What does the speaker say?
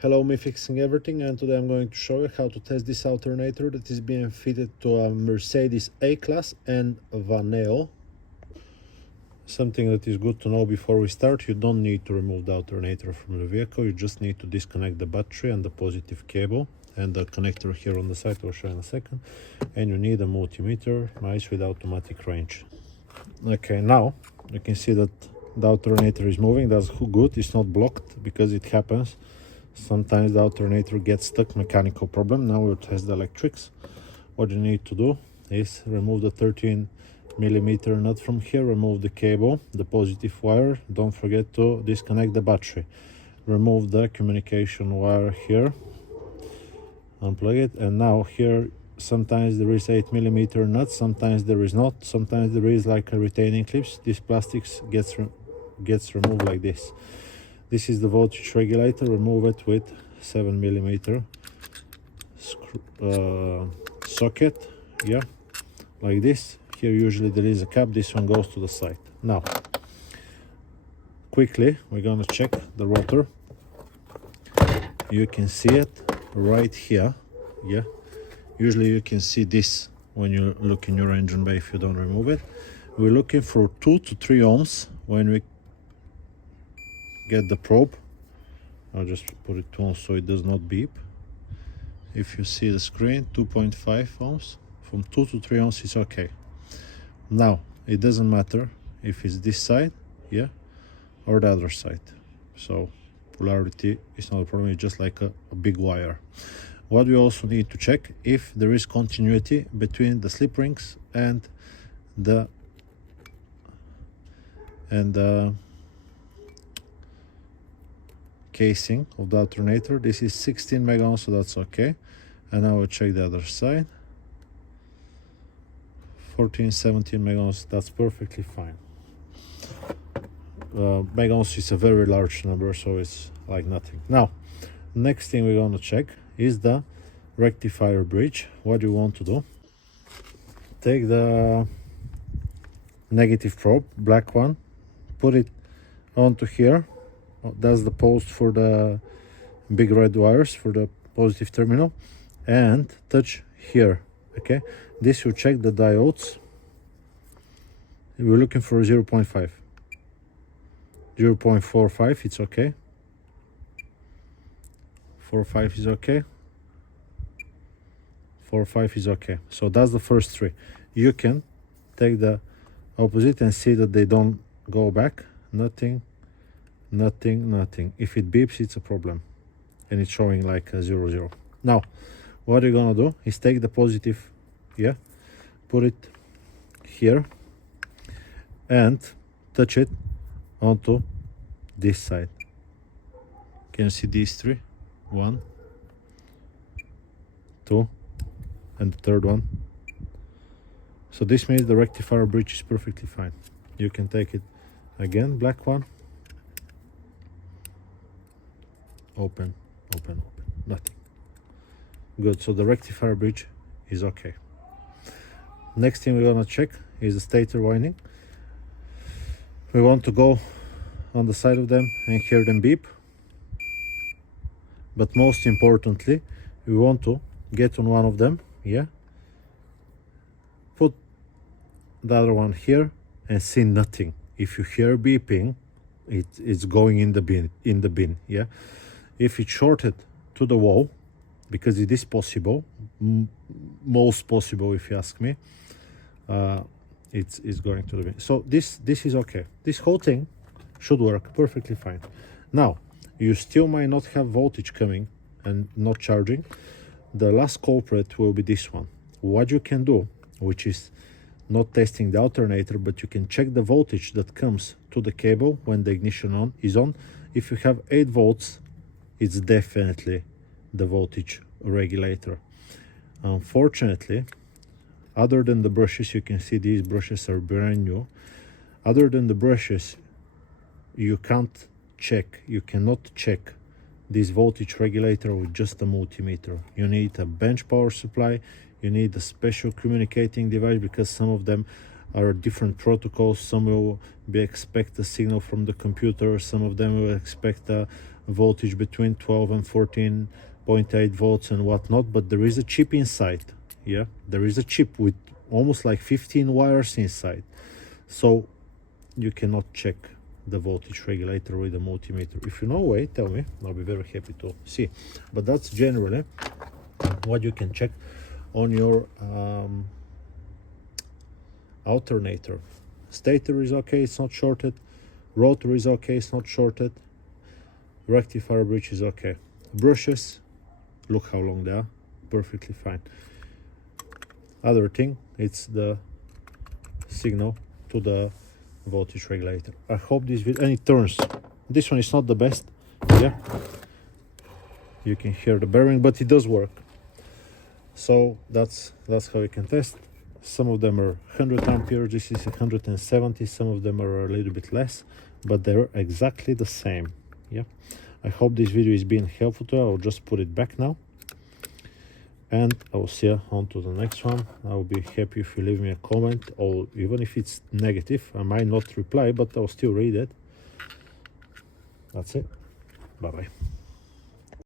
Hello, me fixing everything, and today I'm going to show you how to test this alternator that is being fitted to a Mercedes A-Class and Vaneo. Something that is good to know before we start: you don't need to remove the alternator from the vehicle, you just need to disconnect the battery and the positive cable and the connector here on the side. I'll show you in a second. And you need a multimeter, nice with automatic range. Okay, now you can see that the alternator is moving. That's good, it's not blocked, because it happens. Sometimes the alternator gets stuck, mechanical problem. Now we'll test the electrics. What you need to do is remove the 13mm nut from here, remove the cable, the positive wire. Don't forget to disconnect the battery. Remove the communication wire here, unplug it, and now here sometimes there is 8mm nut, sometimes there is not, sometimes there is like a retaining clips. This plastics gets removed like this. This is the voltage regulator. Remove it with 7mm socket, yeah, like this. Here usually there is a cap, this one goes to the side. Now quickly we're gonna check the rotor. You can see it right here, yeah. Usually you can see this when you look in your engine bay if you don't remove it. We're looking for 2 to 3 ohms when we get the probe. I'll just put it on so it does not beep. If you see the screen, 2.5 ohms. From 2 to 3 ohms is okay. Now it doesn't matter if it's this side, yeah, or the other side. So polarity is not a problem, it's just like a big wire. What we also need to check if there is continuity between the slip rings and the casing of the alternator. This is 16 mega ohms, so that's okay. And now we'll check the other side. 14, 17 mega ohms, that's perfectly fine. Mega ohms is a very large number, so it's like nothing. Now, next thing we're going to check is the rectifier bridge. What you want to do: take the negative probe, black one, put it onto here. That's the post for the big red wires for the positive terminal, and touch here. Okay, this will check the diodes. We're looking for 0.5, 0.45, it's okay. 4.5 is okay. 4.5 is okay. So that's the first three. You can take the opposite and see that they don't go back. Nothing, nothing, nothing. If it beeps, it's a problem, and it's showing like a 0, 0. Now what you're gonna do is take the positive, yeah, put it here and touch it onto this side. Can you see these three? 1, 2, and the third one. So this means the rectifier bridge is perfectly fine. You can take it again, black one, open, open, open, nothing. Good, so the rectifier bridge is okay. Next thing we're gonna check is the stator winding. We want to go on the side of them and hear them beep. But most importantly, we want to get on one of them, yeah, put the other one here and see nothing. If you hear beeping, it's going in the bin, yeah. If it's shorted to the wall, because it is possible, most possible if you ask me, it's going to the bin. So this is okay. This whole thing should work perfectly fine. Now you still might not have voltage coming and not charging. The last culprit will be this one. What you can do, which is not testing the alternator, but you can check the voltage that comes to the cable when the ignition is on. If you have 8 volts, it's definitely the voltage regulator. Unfortunately, other than the brushes, you can see these brushes are brand new. Other than the brushes, you cannot check this voltage regulator with just a multimeter. You need a bench power supply, you need a special communicating device, because some of them are different protocols. Some will expect a signal from the computer, some of them will expect a voltage between 12 and 14.8 volts and whatnot, but there is a chip inside. Yeah, there is a chip with almost like 15 wires inside, so you cannot check the voltage regulator with a multimeter. If you know a way, tell me, I'll be very happy to see. But that's generally what you can check on your alternator. Stator is okay, it's not shorted. Rotor is okay, it's not shorted. Rectifier bridge is okay. Brushes, look how long they are, perfectly fine. Other thing, it's the signal to the voltage regulator. I hope this video, and it turns. This one is not the best. Yeah, you can hear the bearing, but it does work. So that's how you can test. Some of them are 100 amperes, this is 170, some of them are a little bit less, but they're exactly the same. Yeah, I hope this video is being helpful to you. I'll just put it back now, and I will see you on to the next one. I will be happy if you leave me a comment, or even if it's negative, I might not reply, but I'll still read it. That's it. Bye bye.